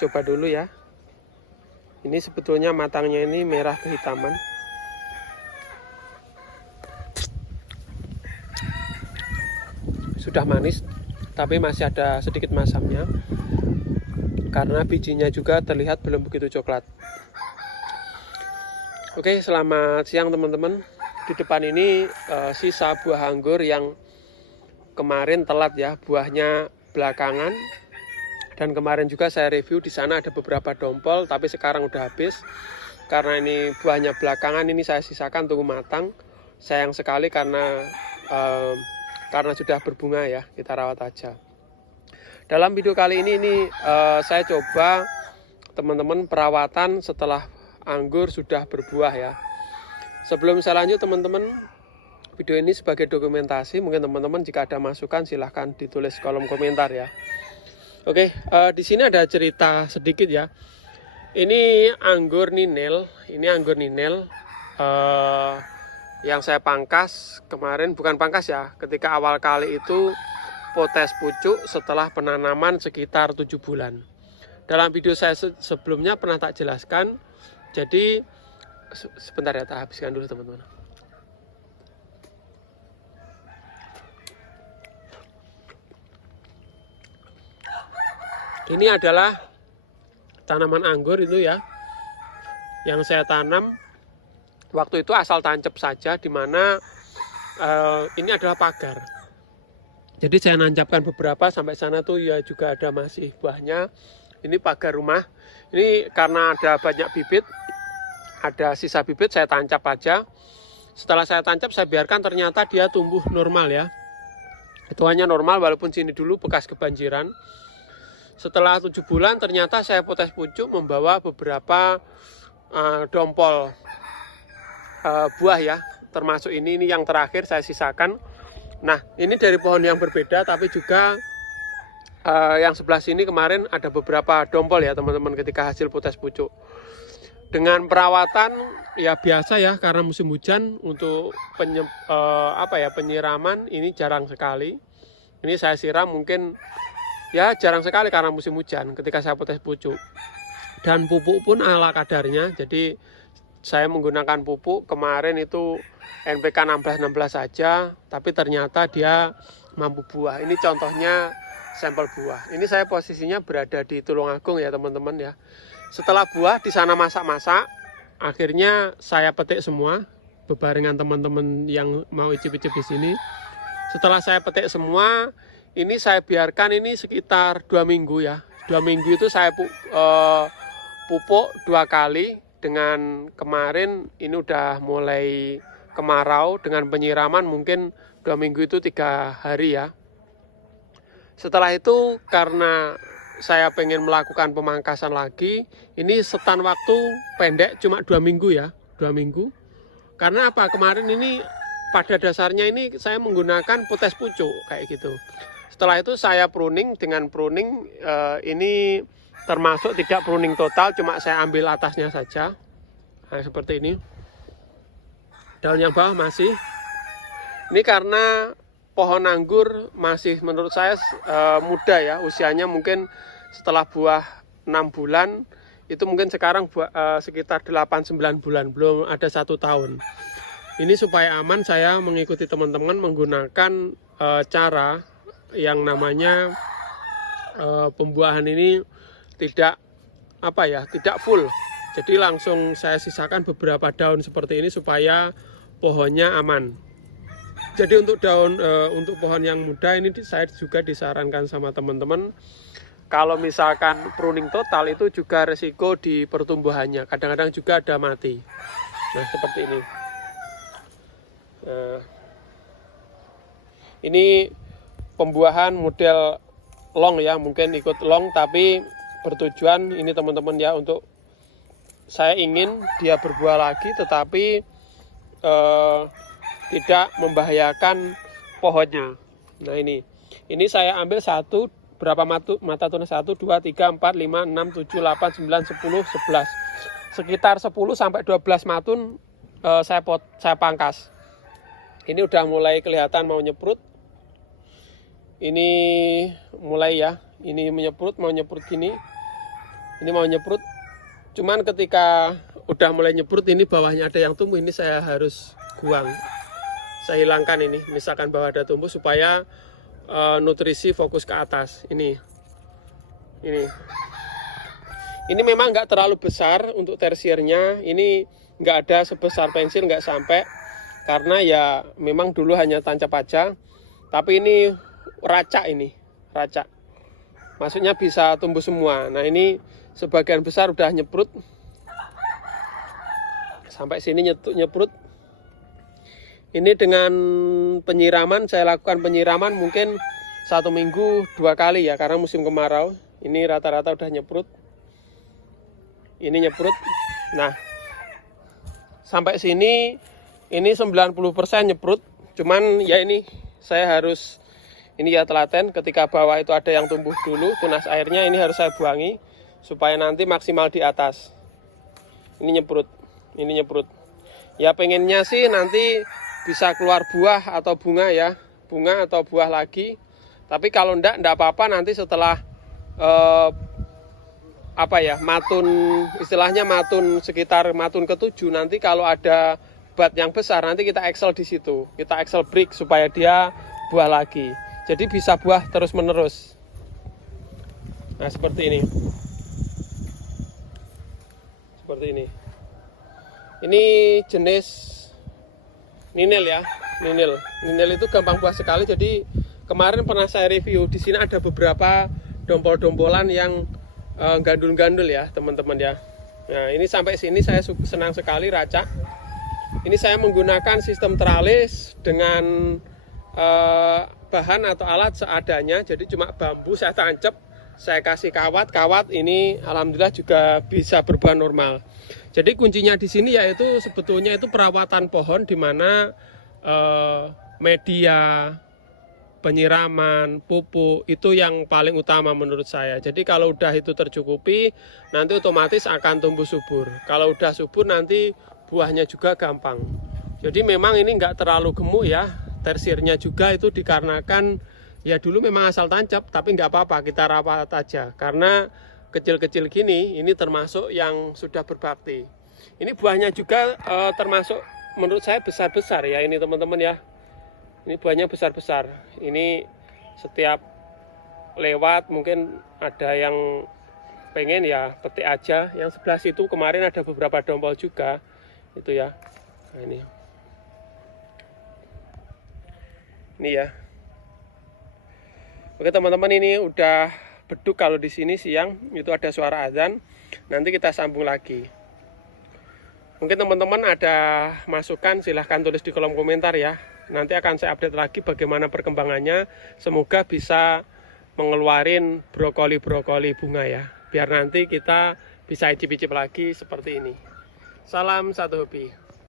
coba dulu ya. Ini sebetulnya matangnya ini merah kehitaman. Sudah manis, tapi masih ada sedikit masamnya. Karena bijinya juga terlihat belum begitu coklat. Oke, selamat siang teman-teman. Di depan ini sisa buah anggur yang kemarin telat ya, buahnya belakangan. Dan kemarin juga saya review, di sana ada beberapa dompol, tapi sekarang udah habis. Karena ini buahnya belakangan, ini saya sisakan tunggu matang. Sayang sekali karena sudah berbunga ya, kita rawat aja. Dalam video kali ini saya coba teman-teman perawatan setelah anggur sudah berbuah ya. Sebelum saya lanjut teman-teman, video ini sebagai dokumentasi, mungkin teman-teman jika ada masukan silahkan ditulis kolom komentar ya. Oke, di sini ada cerita sedikit ya. Ini anggur ninel, yang saya pangkas kemarin, bukan pangkas ya, ketika awal kali itu potes pucuk setelah penanaman sekitar 7 bulan. Dalam video saya sebelumnya pernah tak jelaskan. Jadi sebentar ya, tak habiskan dulu teman-teman. Ini adalah tanaman anggur itu ya, yang saya tanam waktu itu asal tancap saja, dimana ini adalah pagar. Jadi saya nancapkan beberapa sampai sana tuh ya, juga ada masih buahnya. Ini pagar rumah. Ini karena ada banyak bibit, ada sisa bibit, saya tancap aja. Setelah saya tancap, saya biarkan, ternyata dia tumbuh normal ya. Tuanya normal walaupun sini dulu bekas kebanjiran. Setelah 7 bulan ternyata saya potes pucuk membawa beberapa dompol buah ya. Termasuk ini yang terakhir saya sisakan. Nah, ini dari pohon yang berbeda, tapi juga yang sebelah sini kemarin ada beberapa dompol ya teman-teman ketika hasil potes pucuk. Dengan perawatan ya biasa ya, karena musim hujan, untuk penyiraman ini jarang sekali. Ini saya siram mungkin ya jarang sekali karena musim hujan ketika saya potes pucuk. Dan pupuk pun ala kadarnya, jadi saya menggunakan pupuk kemarin itu NPK 16-16 saja, tapi ternyata dia mampu buah. Ini contohnya sampel buah. Ini saya posisinya berada di Tulungagung ya teman-teman ya. Setelah buah di sana masak-masak, akhirnya saya petik semua bebarengan teman-teman yang mau icip-icip di sini. Setelah saya petik semua, ini saya biarkan ini sekitar 2 minggu ya. 2 minggu itu saya pupuk 2 kali. Dengan kemarin ini udah mulai kemarau, dengan penyiraman mungkin 2 minggu itu 3 hari ya. Setelah itu karena saya pengen melakukan pemangkasan lagi, ini setan waktu pendek cuma 2 minggu ya, 2 minggu. Karena apa? Kemarin ini pada dasarnya ini saya menggunakan potes pucuk kayak gitu. Setelah itu saya pruning, dengan pruning ini termasuk tidak pruning total, cuma saya ambil atasnya saja. Nah, seperti ini. Daun yang bawah masih. Ini karena pohon anggur masih menurut saya muda ya, usianya mungkin setelah buah 6 bulan, itu mungkin sekarang sekitar 8-9 bulan, belum ada 1 tahun. Ini supaya aman, saya mengikuti teman-teman menggunakan cara yang namanya pembuahan ini tidak full. Jadi langsung saya sisakan beberapa daun seperti ini supaya pohonnya aman. Jadi untuk untuk pohon yang muda ini saya juga disarankan sama teman-teman, kalau misalkan pruning total itu juga resiko di pertumbuhannya, kadang-kadang juga ada mati. Nah, seperti ini. Ini pembuahan model long ya, mungkin ikut long, tapi bertujuan ini teman-teman ya, untuk saya ingin dia berbuah lagi tetapi tidak membahayakan pohonnya. Nah, ini saya ambil berapa mata tunas? 1, 2, 3, 4, 5, 6, 7, 8, 9, 10, 11. Sekitar 10 sampai 12 matun saya pangkas. Ini udah mulai kelihatan mau nyeprut. Ini mulai ya, ini mau nyeprut gini. Ini mau nyeprut, cuman ketika udah mulai nyeprut ini bawahnya ada yang tumbuh, ini saya harus buang. Saya hilangkan ini, misalkan bawah ada tumbuh supaya nutrisi fokus ke atas. Ini memang nggak terlalu besar untuk tersiernya. Ini nggak ada sebesar pensil, nggak sampai, karena ya memang dulu hanya tancap aja. Tapi ini racak, maksudnya bisa tumbuh semua. Nah ini sebagian besar udah nyeprut sampai sini, nyeprut. Ini dengan penyiraman, saya lakukan penyiraman mungkin 1 minggu 2 kali ya, karena musim kemarau. Ini rata-rata udah nyeprut. Ini nyeprut. Nah, sampai sini ini 90% nyeprut. Cuman ya ini saya harus, ini ya telaten, ketika bawah itu ada yang tumbuh dulu, tunas airnya ini harus saya buangi supaya nanti maksimal di atas. Ini nyeprut. Ya pengennya sih nanti bisa keluar buah atau bunga ya, bunga atau buah lagi. Tapi kalau enggak apa-apa, nanti setelah matun, istilahnya matun sekitar matun ke-7, nanti kalau ada bat yang besar nanti kita excel di situ, kita excel break supaya dia buah lagi. Jadi bisa buah terus menerus. Nah seperti ini. Ini jenis ninil ya, ninil itu gampang buah sekali. Jadi kemarin pernah saya review, di sini ada beberapa dompol-dompolan yang gandul-gandul ya teman-teman ya. Nah ini sampai sini saya senang sekali racak. Ini saya menggunakan sistem teralis dengan bahan atau alat seadanya. Jadi cuma bambu saya tancap, saya kasih kawat ini alhamdulillah juga bisa berbuah normal. Jadi kuncinya di sini yaitu sebetulnya itu perawatan pohon, di mana media, penyiraman, pupuk itu yang paling utama menurut saya. Jadi kalau udah itu tercukupi, nanti otomatis akan tumbuh subur. Kalau udah subur nanti buahnya juga gampang. Jadi memang ini nggak terlalu gemuk ya. Tersirnya juga itu dikarenakan ya dulu memang asal tancap, tapi nggak apa-apa, kita rawat aja. Karena kecil-kecil gini, ini termasuk yang sudah berbakti. Ini buahnya juga termasuk menurut saya besar-besar ya ini teman-teman ya. Ini buahnya besar-besar. Ini setiap lewat mungkin ada yang pengen ya petik aja. Yang sebelah situ kemarin ada beberapa dompol juga. Itu ya. Nah, ini ya. Oke teman-teman, ini udah beduk. Kalau di sini siang itu ada suara azan. Nanti kita sambung lagi. Mungkin teman-teman ada masukan, silahkan tulis di kolom komentar ya. Nanti akan saya update lagi bagaimana perkembangannya. Semoga bisa mengeluarin brokoli bunga ya. Biar nanti kita bisa icip-icip lagi seperti ini. Salam satu hobi.